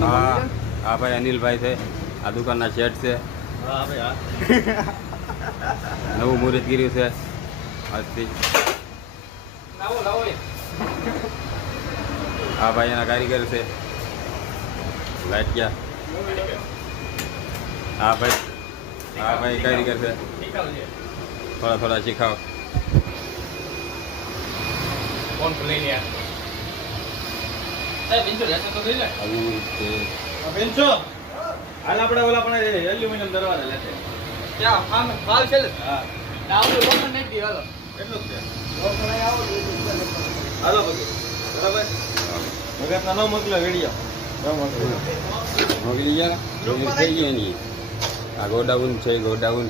હા હા ભાઈ અનિલભાઈ છે, આ દુકાનના શેઠ છે. હા ભાઈ હા. નવું મુહૂર્ત કર્યું છે આજથી. લાવો લાવો આ ભાઈ એના કારીગર છે. લાઈટ ગયા. હા ભાઈ કારીગર છે. થોડા થોડા શીખાવ. કોણ લઈ લે એ બિંજો લેસો તો લઈ લે આવું છે. બિંજો હાલ આપણે ઓલા પણ એલ્યુમિનિયમ દરવાજા લેશે ક્યાં હાલ છે હા આવડો લોખંડ નહીં દી હાલો એટલું જ છે લોખંડ આવો હાલો બગી બરાબર મગર ના મોકલો વિડિયો મોકલી ગયા થઈ ગઈ એની. આ ગોડાઉન છે, ગોડાઉન